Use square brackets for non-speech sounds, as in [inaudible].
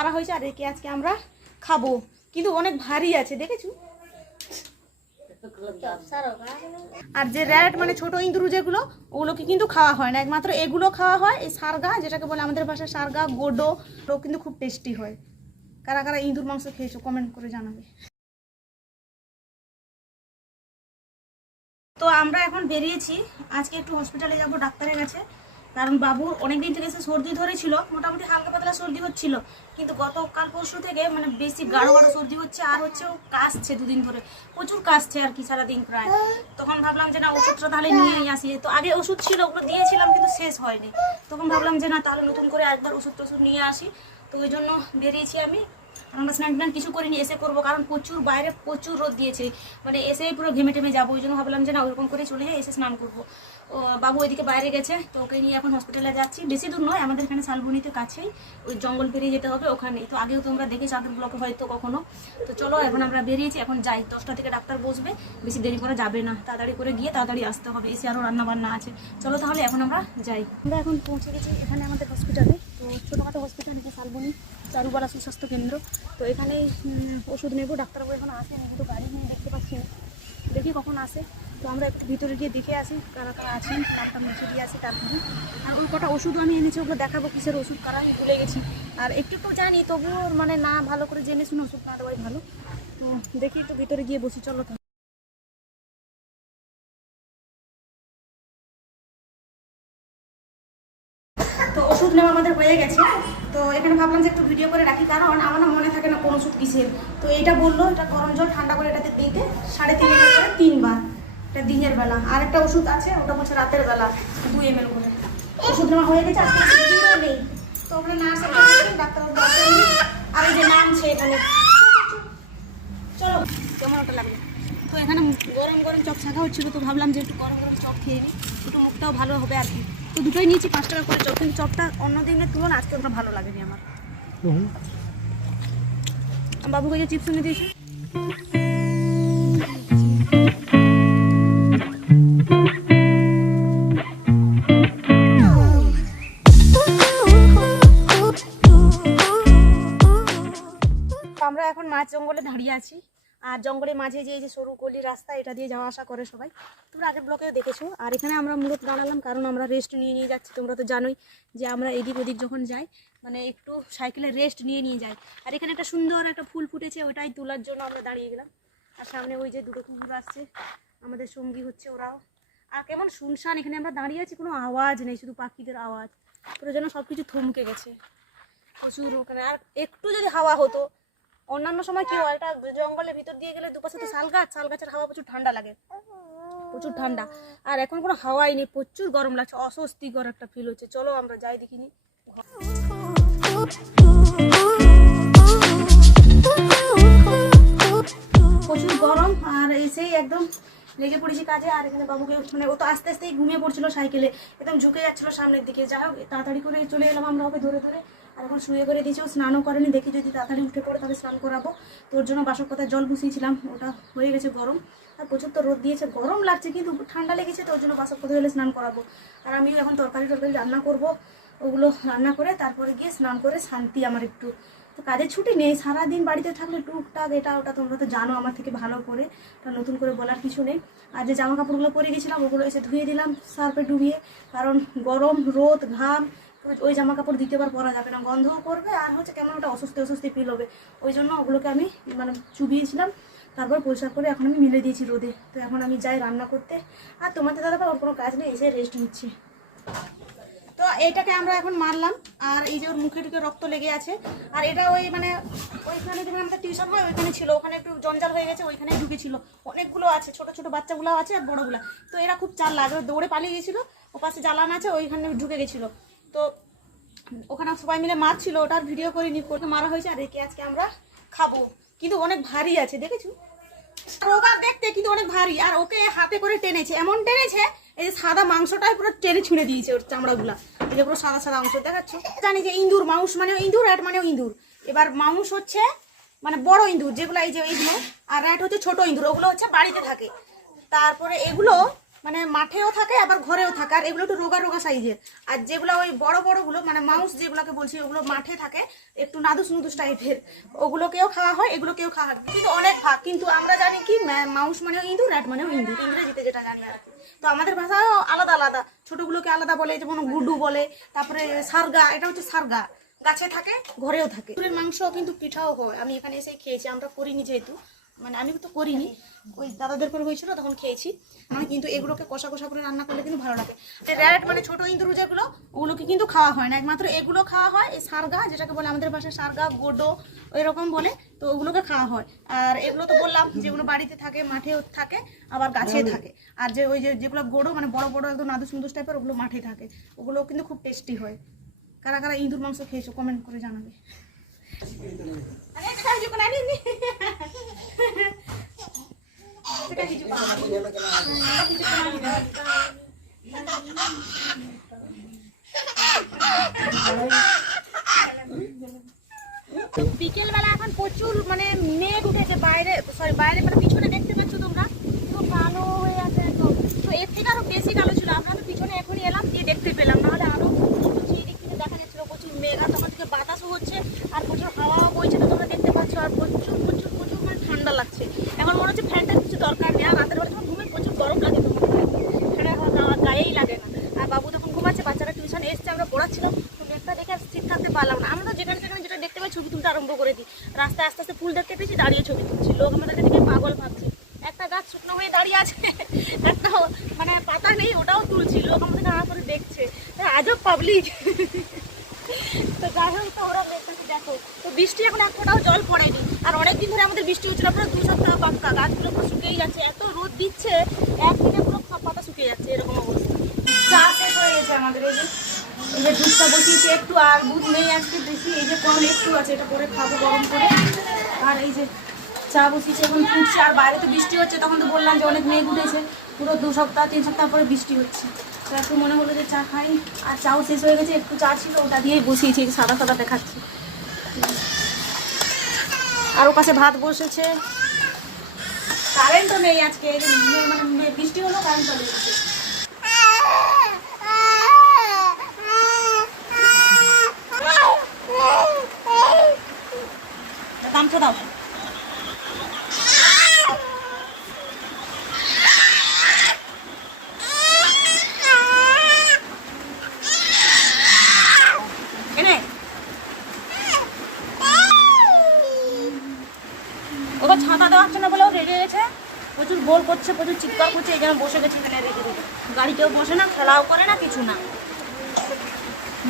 মারা হয়েছে আর একে আজকে আমরা খাব। কিন্তু অনেক ভারী আছে, দেখেছ? আর যে র্যাট মানে ছোট ইঁদুর যেগুলো, ওগুলোকে কিন্তু খাওয়া হয় না। একমাত্র এগুলো খাওয়া হয়, এই সারগা, যেটাকে বলে আমাদের ভাষায় সারগা, গোডো ও কিন্তু খুব টেস্টি হয়। কারা কারা ইঁদুর মাংস খেয়েছো কমেন্ট করে জানাবে। তো আমরা এখন বেরিয়েছি। আজকে একটু হসপিটালে যাব, ডাক্তারের কাছে। কারণ বাবুর অনেকদিন থেকে সে সর্দি ধরেছিল, মোটামুটি হালকা পাতলা সর্দি হচ্ছিল। কিন্তু গতকাল পরশু থেকে মানে বেশি গাঢ় গাঢ় সর্দি হচ্ছে, আর হচ্ছে ও কাশছে দুদিন ধরে। প্রচুর কাশছে আর কি সারাদিন প্রায়। তখন ভাবলাম যে না, ওষুধটা তাহলে নিয়ে আসি। তো আগে ওষুধ ছিল, ওগুলো দিয়েছিলাম কিন্তু শেষ হয়নি। তখন ভাবলাম যে না, তাহলে নতুন করে একবার ওষুধ টষুধ নিয়ে আসি। তো ওই জন্য বেরিয়েছি আমি। আমরা স্নান টান কিছু করিনি, এসে করব। কারণ প্রচুর বাইরে প্রচুর রোদ দিয়েছে। মানে এসেই পুরো ঘেমে টেমে যাব। ওই জন্য ভাবলাম যে না, ওরকম করে চলে যাই, এসে স্নান করব। বাবু ওইদিকে বাইরে গেছে, তো ওকে নিয়ে এখন হসপিটালে যাচ্ছি। বেশি দূর নয়, আমাদের এখানে শালবনিতে কাছেই। ওই জঙ্গল পেরিয়ে যেতে হবে ওখানেই। তো আগেও তোমরা দেখেছ আগের ব্লকে হয়তো কখনো। তো চলো, এখন আমরা বেরিয়েছি, এখন যাই। দশটা থেকে ডাক্তার বসবে। বেশি দেরি করা যাবে না। তাড়াতাড়ি করে গিয়ে তাড়াতাড়ি আসতে হবে। এসে আরও রান্না বান্না আছে। চলো তাহলে, এখন আমরা যাই। আমরা এখন পৌঁছে গেছি এখানে আমাদের হসপিটালে ছোটোখাটো হসপিটাল এটা শালবনি, চারুবালা সুস্বাস্থ্য কেন্দ্র। তো এখানে ওষুধ নেব, ডাক্তারবাবু এখন আসেন কিন্তু গাড়ি নিয়ে দেখতে পাচ্ছি দেখি কখন আসে। তো আমরা একটু ভিতরে গিয়ে দেখে আসি, কারা কারা আছেন, কারটা মুছে দিয়ে আসি তারপরে আর ওই কটা ওষুধও আমি এনেছি, ওগুলো দেখাবো কিসের ওষুধ, কারা আমি ভুলে গেছি। আর একটু একটু জানি, তবুও মানে না ভালো করে জেনে শুনে ওষুধ দেওয়াই ভালো। তো দেখি একটু ভিতরে গিয়ে বসি, চলো হয়ে গেছে। তো এখানে ভাবলাম যে একটু ভিডিও করে রাখি, কারণ আমার না মনে থাকে না কোন ওষুধ কিসের। তো এইটা বলল, এটা গরম জল ঠান্ডা করে এটাতে দিতে, সাড়ে তিন এম করে তিনবার। এটা দিনের বেলা। আর একটা ওষুধ আছে, ওটা হচ্ছে রাতের বেলা দুই এম করে। ওষুধ নেওয়া হয়ে গেছে, আজকে নেই। তো ওখানে নার্স আসেননি আর যে নামছে এখানে। চলো। কেমন ওটা লাগবে তো এখানে গরম গরম চপ ছাকা হচ্ছিল, তো ভাবলাম যে একটু গরম গরম চপ খেয়ে নিই একটু মুখটাও ভালো হবে আর কি। তো দুটোই নিয়েছি পাঁচ টাকা করে চপ। কিন্তু চপটা অন্য দিনের তুলনায় আজকে ওটা ভালো লাগেনি আমার। বাবুকে যে চিপস এনে দিয়েছি। আমরা এখন মাছ জঙ্গলে দাঁড়িয়ে আছি। আর জঙ্গলের মাঝে যে এই যে সরু গলি রাস্তা, এটা দিয়ে যাওয়া আসা করে সবাই। তোমরা আগের ব্লকেও দেখেছ। আর এখানে আমরা মূলত দাঁড়ালাম কারণ আমরা রেস্ট নিয়ে নিয়ে যাচ্ছি। তোমরা তো জানোই যে আমরা এদিক ওদিক যখন যাই মানে একটু সাইকেলে রেস্ট নিয়ে নিয়ে যাই। আর এখানে একটা সুন্দর একটা ফুল ফুটেছে, ওটাই তোলার জন্য আমরা দাঁড়িয়ে গেলাম। আর সামনে ওই যে দুটো কুকুর আসছে, আমাদের সঙ্গী হচ্ছে ওরাও। আর কেমন শুনশান, এখানে আমরা দাঁড়িয়ে আছি, কোনো আওয়াজ নেই, শুধু পাখিদের আওয়াজ। পুরো যেন সব কিছু থমকে গেছে। প্রচুর ওখানে। আর একটু যদি হাওয়া হতো অন্যান্য সময় কি হয় এটা জঙ্গলের ভিতর দিয়ে গেলে দুপাশে তো শাল গাছ, শাল গাছের হাওয়া প্রচুর ঠান্ডা লাগে। প্রচুর ঠান্ডা। আর এখন কোনো হাওয়াই নেই, প্রচুর গরম লাগছে, অস্বস্তিকর একটা ফিল হচ্ছে। চলো আমরা যাই দেখিনি প্রচুর গরম, আর এসেই একদম লেগে পড়েছি কাজে। আর এখানে বাবুকে মানে ও তো আস্তে আস্তেই ঘুমিয়ে পড়ছিল সাইকেলে, একদম ঝুঁকে যাচ্ছিল সামনের দিকে। যাই হোক, তাড়াতাড়ি করে চলে এলাম আমরা ওকে ধরে ধরে। আর এখন শুয়ে করে দিয়েছি। ও স্নানও করেনি। দেখি যদি তাড়াতাড়ি উঠে পড়ে তাহলে স্নান করাবো। তোর জন্য বাসক পাতায় জল বসিয়েছিলাম। ওটা হয়ে গেছে গরম। আর প্রচুর তো রোদ দিয়েছে। গরম লাগছে কিন্তু ঠান্ডা লেগেছে তো ওর জন্য বাসক পাতা হলে স্নান করাবো। আর আমি এখন তরকারি টরকারি রান্না করব। ওগুলো রান্না করে তারপরে গিয়ে স্নান করে শান্তি আমার একটু। তো কাজের ছুটি নেই। সারাদিন বাড়িতে থাকলে টুকটাক এটা ওটা তোমরা তো জানো আমার থেকে ভালো করে। এটা নতুন করে বলার কিছু নেই। আর যে জামা কাপড়গুলো পরে গেছিলাম ওগুলো এসে ধুয়ে দিলাম, সার্ফে ডুবিয়ে। কারণ গরম, রোদ, ঘাম ওই জামা কাপড় দ্বিতীয়বার পরা যাবে না, গন্ধও করবে আর হচ্ছে কেমন ওটা অসুস্থ অসুস্থ ফিল হবে। ওই জন্য ওগুলোকে আমি মানে চুবিয়েছিলাম, তারপর পরিষ্কার করে এখন আমি মিলে দিয়েছি রোদে। তো এখন আমি যাই রান্না করতে। আর তোমাদের দাদা ওর কোনো কাজ নেই, এসে রেস্ট নিচ্ছে। তো এইটাকে আমরা এখন মারলাম, আর এই যে ওর মুখে টুকে রক্ত লেগে আছে, আর এটা ওই মানে ওইখানে যেখানে আমাদের টিউশন হয়, ওইখানে ছিল, ওখানে একটু জঞ্জাল হয়ে গেছে, ওইখানে ঢুকেছিল। অনেকগুলো আছে, ছোট ছোট বাচ্চাগুলো আছে আর বড়গুলো। তো এরা খুব চাল লাগে দৌড়ে পালিয়ে গেছিল ও পাশে জ্বালান আছে, ওইখানে ঢুকে গেছিল। তো ওখানে সবাই মিলে মারছিল, ওটার ভিডিও করে মারা হয়েছে আর একে আজকে আমরা খাব। কিন্তু অনেক ভারী আছে, দেখেছ? রোগা দেখতে কিন্তু অনেক ভারী, আর ওকে হাতে করে টেনেছে। এমন টেনেছে, এই যে সাদা মাংসটাই পুরো টেনে ছুঁড়ে দিয়েছে ওর চামড়াগুলা। এই যে পুরো সাদা সাদা অংশ, দেখাচ্ছ? জানি যে ইঁদুর, মাউস মানে ইঁদুর র্যাট মানেও ইঁদুর। এবার মাউস হচ্ছে মানে বড় ইঁদুর, যেগুলো এই যে এইগুলো আর র্যাট হচ্ছে ছোট ইঁদুর, ওগুলো হচ্ছে বাড়িতে থাকে। তারপরে এগুলো মানে মাঠেও থাকে, আবার ঘরেও থাকে। আর এগুলো একটু রোগা রোগা সাইজের। আর যেগুলো ওই বড় বড়গুলো মানে মাউস যেগুলোকে বলছি, ওগুলো মাঠে থাকে, একটু নাদুস নুদুস টাইপের। ওগুলোকেও খাওয়া হয়, এগুলোকেও খাওয়া হয়। কিন্তু অনেক ভাগ। কিন্তু আমরা জানি কি মাউস মানেও ইঁদুর র্যাট মানেও ইঁদুর ইংরেজিতে যেটা জানি আর তো আমাদের ভাষাও আলাদা আলাদা। ছোটগুলোকে আলাদা বলে, যেমন গুডু বলে, তারপরে সারগা, এটা হচ্ছে সারগা। গাছে থাকে, ঘরেও থাকে। মাংস কিন্তু পিঠাও হয়। আমি এখানে এসে খেয়েছি, আমরা করিনি যেহেতু। মানে আমি তো করিনি। ওই দাদাদের করে হয়েছিল তখন খেয়েছি। আমি কিন্তু এগুলোকে কষা কষা করে রান্না করলে কিন্তু ভালো লাগে। র্যাট মানে ছোট ইঁদুর যেগুলো ওগুলোকে কিন্তু খাওয়া হয় না। একমাত্র এগুলো খাওয়া হয় এই সারগা যেটাকে বলে আমাদের ভাষায় সারগা গোডো এরকম বলে তো ওগুলোকে খাওয়া হয়। আর এগুলো তো বললাম যেগুলো বাড়িতে থাকে মাঠেও থাকে আবার গাছে থাকে। আর যে ওই যে যেগুলো গোডো মানে বড় বড় একদম নাদুস নুদুস টাইপের ওগুলো মাঠে থাকে। ওগুলো কিন্তু খুব টেস্টি হয়। কারা কারা ইঁদুর মাংস খেয়েছো কমেন্ট করে জানাবে। [laughs] আরে এটা কিছু করে আনিনি। এটা কিছু করে আনিনি। এটা কিছু করে আনিনি। বিকেলবেলা এখন প্রচুর মানে মেঘ উঠেছে বাইরে সরি বাইরে মানে পিছনে দেখতে পাচ্ছ তোমরা তো কালো হয়ে আছে একদম তো এর থেকে আরও বেশি কালো ছিল আমরা তো পিছনে এখনই এলাম দিয়ে দেখতে পেলাম নাহলে আরও প্রচুর এদিক থেকে দেখা যাচ্ছিল প্রচুর মেঘ আর তখন থেকে বাতাসও হচ্ছে আর প্রচুর হাওয়া বইছে তো তোমরা দেখতে পাচ্ছ আর প্রচুর প্রচুর প্রচুর মানে ঠান্ডা লাগছে এখন মনে হচ্ছে ফ্যানটার কিছু দরকার নেই আর রাতের বেলা যখন ঘুমে প্রচুর গরম লাগে তোমার ফ্যানের হাওয়া গায়েই লাগে না আর বাবু তখন ঘুমাচ্ছে বাচ্চারা টিউশন এসছে আমরা পড়াচ্ছিলাম তো মেঘটা দেখে আর ঠিক থাকতে পারলাম না। আমরা যেখানে সেখানে যেটা দেখতে পাই, ছবি তুলতে আরম্ভ করে দিই। রাস্তায় আস্তে আস্তে ফুল দেখতে পেয়েছি, দাঁড়িয়ে ছবি তুলছি। লোক আমাদেরকে দেখে পাগল ভাবছে। একটা গাছ শুকনো হয়ে দাঁড়িয়ে আছে। একটা মানে পাতা নেই, ওটাও তুলছি। লোক আমাদেরকে হাঁ করে দেখছে। আজব পাবলিক তো যাই হোক, তো ওরা দেখো, তো বৃষ্টি এখন এক ফোঁটাও জল পড়েনি। আর অনেকদিন ধরে আমাদের বৃষ্টি হচ্ছিল পুরো দু সপ্তাহ পাক্কা। গাছগুলো পুরো শুকিয়ে যাচ্ছে এত রোদ দিচ্ছে একদিনে পুরো পাতা শুকিয়ে যাচ্ছে, এরকম অবস্থা। চা হয়ে গেছে আমাদের, এই এই যে দুধটা বসিয়েছি একটু, আর দুধ নেই আজকে বেশি, এই যে কম একটু আছে, এটা পরে খাব গরম করে। আর এই যে চা বসিয়েছি, এখন ফুটছে, আর বাইরে তো বৃষ্টি হচ্ছে, তখন তো বললাম যে অনেক মেঘ উঠেছে, পুরো দু সপ্তাহ, তিন সপ্তাহ পরে বৃষ্টি হচ্ছে। তো একটু মনে হলো যে চা খাই, আর চাও শেষ হয়ে গেছে, একটু চা ছিল, ওটা দিয়েই বসিয়েছি সাদা সাদা দেখাচ্ছি। আর ও পাশে ভাত বসেছে। কারেন্টও নেই আজকে মানে বৃষ্টি হলো কারেন্ট চলে গেছে দামটা দাও। ছাতা দেওয়া হচ্ছে না রেগে প্রচুর গোল করছে, প্রচুর চিৎকার করছে এই জন্য বসে গেছে, এখানে রেখে রেখে গাড়িতেও বসে না, খেলাও করে না, কিছু না।